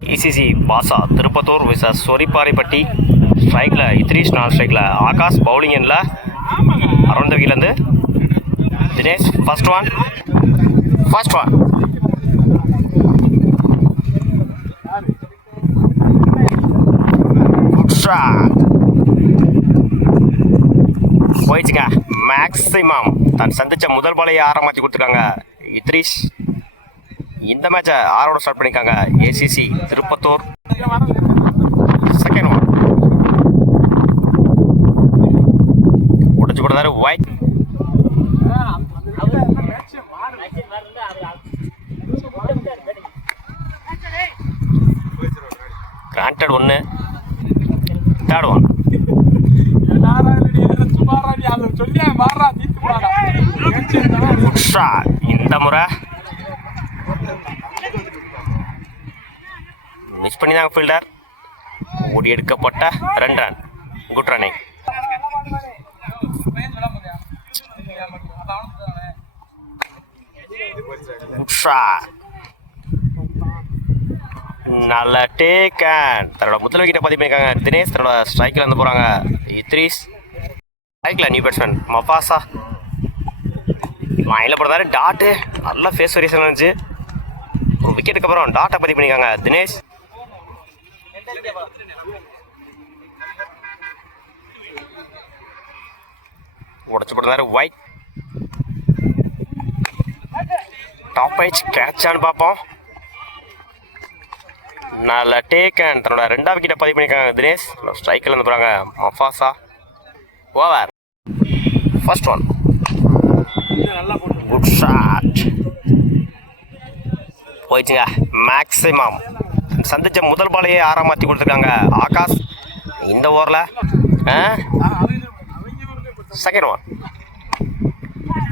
ECC பாசா Tirupattur versus சொரிப்பாறைப்பட்டி ஸ்ட்ரைக்கில் Idrish non ஸ்ட்ரைக்கில் Akash bowling எண்ணில் அரௌண்ட் விக்கிலேருந்து Dinesh first one good shot போயிடுச்சுங்க. மேக்ஸிமம் தான் சந்தித்த முதல் பாலையை ஆரமாற்றி கொடுத்துருக்காங்க இத்ரீஷ். இந்த மேட்சை ஆரோட ஸ்டார்ட் பண்ணியிருக்காங்க ஏசிசி திருப்பத்தூர். செகண்ட் ஒன் உடச்சு கொடுத்தாரு ஒயிட். கிராண்டட் ஒன்று. தேர்ட் ஒன் இந்த முறை மிஸ் பண்ணிதாங்க ஃபீல்டர். ஓடி எடுக்கப்பட்ட 2 ரன். Good running. நல்ல டேக்கன். தன்னோட முதல் விக்கெட்டை பதிவு பண்ணியிருக்காங்க தினேஷ். தன்னோட ஸ்ட்ரைக்கில் வந்து போகிறாங்க இத்ரீஷ். ஸ்ட்ரைக்கில் நியூ பேட்ஸ்மேன் மஃபாசா லைனில் போடுறாரு. டாட்டு நல்ல ஃபேஸ் வேரியேஷன் இருந்துச்சு. ஒரு விக்கெட்டுக்கு அப்புறம் டாட்டை பதிவு பண்ணியிருக்காங்க தினேஷ். உடச்சு போடுறாரு ஒயிட். டாப் ஏஜ் கேட்சான்னு பார்ப்போம். நல்ல டேக்கன். தன்னோட 2ஆவது விக்கெட்டை பதிவு பண்ணியிருக்காங்க தினேஷ். ஸ்ட்ரைக்கில் இருந்து போகிறாங்க Mufasa. Over. First one good shot போயிடுச்சுங்க. மேக்ஸிமம் சந்திச்ச முதல் பாலையே ஆறாமாற்றி கொடுத்துருக்காங்க ஆகாஷ் இந்த ஓவரில். Second one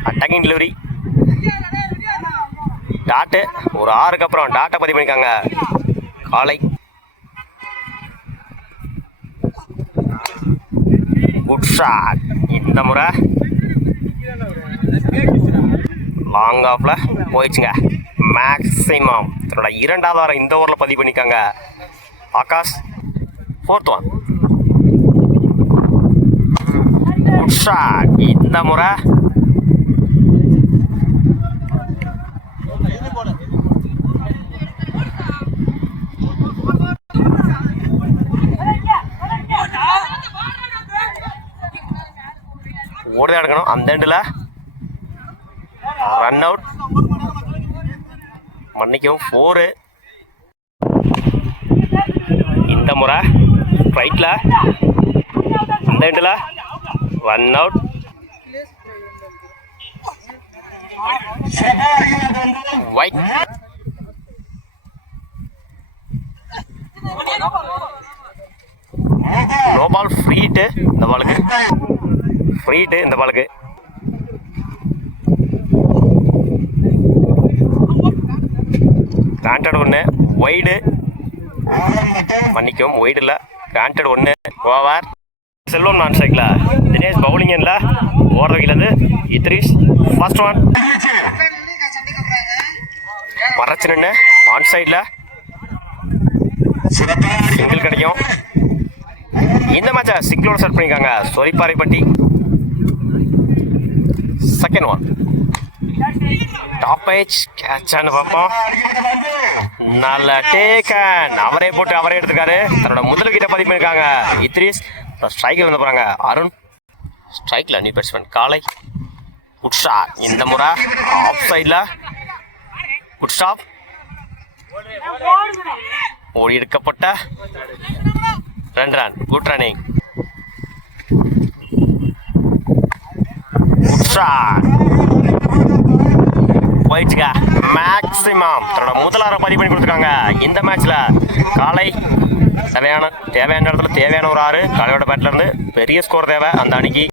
attacking delivery. Dot ஒரு 6க்கு அப்புறம் டாட்டை பதிவு பண்ணியிருக்காங்க காலை. Good shot. இந்த முறை லாங் ஆஃபில் போயிடுச்சுங்க. மேக்ஸிமம் தன்னோட 2வது வாரம் இந்த ஓவரில் பதிவு பண்ணியிருக்காங்க Akash. Fourth one good shot. இந்த முறை ஓடுதான் எடுக்கணும். அந்த எண்டில் ரன் அவுட். மன்னிக்கவும் 4. இந்த முறை ரைட்டில் அந்த எண்டில் run out. Wide. No ball. Free hit இந்த பாலுக்கு. ஃப்ரீட்டு இந்த பாலுக்கு. Granted 1 wide. மன்னிக்கும் ஒய்டு இல்லை கிராண்டட் 1. ஓவர். செல்வம் நான் ஸ்ட்ரைக்கில் தினேஷ் பவுலிங் எண்ணில் ஓடுறவிலேருந்து இத்ரீஷ். ஃபர்ஸ்ட் ஒன் மறைச்சு நின்று ஆன் சைடில் சிங்கிள் கிடைக்கும். இந்த மேட்சை சிங்கிளோட ஸ்டார்ட் பண்ணியிருக்காங்க சொரிப்பாறைப்பட்டி. செகண்ட் ஒன் டாப் ஏஜ் கேட்சான்னு பார்ப்போம். நல்ல டேக்கன். அவரே போட்டு அவரே எடுத்துக்காரு. தன்னோட முதல் விக்கெட்டை பதிவு பண்ணியிருக்காங்க இத்ரீஷ். ஸ்ட்ரைக்கில் வந்து போகிறாங்க அருண். ஸ்ட்ரைக்கில் நியூ பேட்ஸ்மேன் காலை. Good shot. இந்த முறை ஆஃப் சைடில் குட் ஸ்டாப். ஓடி எடுக்கப்பட்ட 2 run. Good running. Good shot போயிடுச்சுங்க. மேக்ஸிமம் தன்னோட முதலாரம் பதிவு பண்ணி கொடுத்துருக்காங்க இந்த மேட்ச்சில் காலை. தேவையான இடத்துல தேவையான ஒரு 6. காலையோட பேட்டில் இருந்து பெரிய ஸ்கோர் தேவை அந்த அணிக்கு.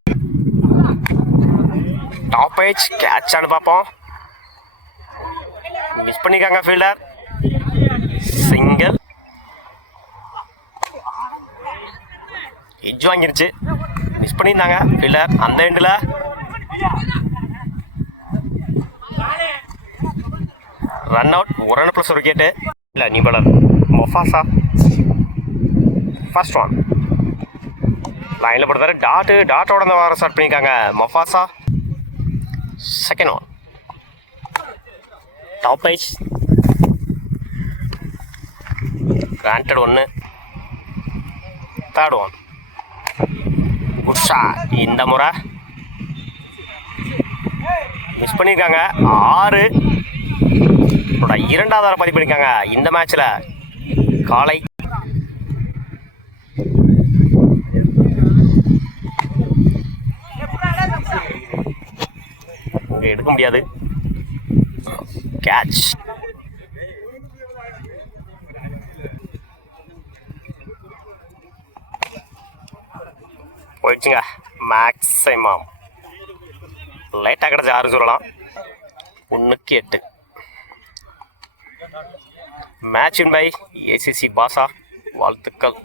டாப் ஏஜ் கேட்சான்னு பார்ப்போம். மிஸ் பண்ணியிருக்காங்க ஃபீல்டர். சிங்கிள். எட்ஜ் வாங்கிருச்சு. மிஸ் பண்ணியிருந்தாங்க ஃபீல்டர் அந்த எண்டில். Run out. 1 ரன் ப்ளஸ் ஒரு விக்கெட்டு. இல்லை new bowler Mufasa first one லைனில் போடுறாரு. டாட்டோட இந்த வாரம் ஸ்டார்ட் பண்ணியிருக்காங்க. Mufasa second one. Top edge granted ஒன்று. Third one. Good shot. இந்த முறை மிஸ் பண்ணியிருக்காங்க. 6 இரண்டாவது வாரம் பதிவு பண்ணியிருக்காங்க இந்த மேட்ச்சில். காலை எடுக்க முடியாது. கேட்ச். போயிடுச்சுங்க. மேக்ஸிமம் லைட்டாக கிடச்சி 6 சொல்லலாம். 1-8 மேட்ச் வின் பை ஏசிசி பாசா. வாழ்த்துக்கள்.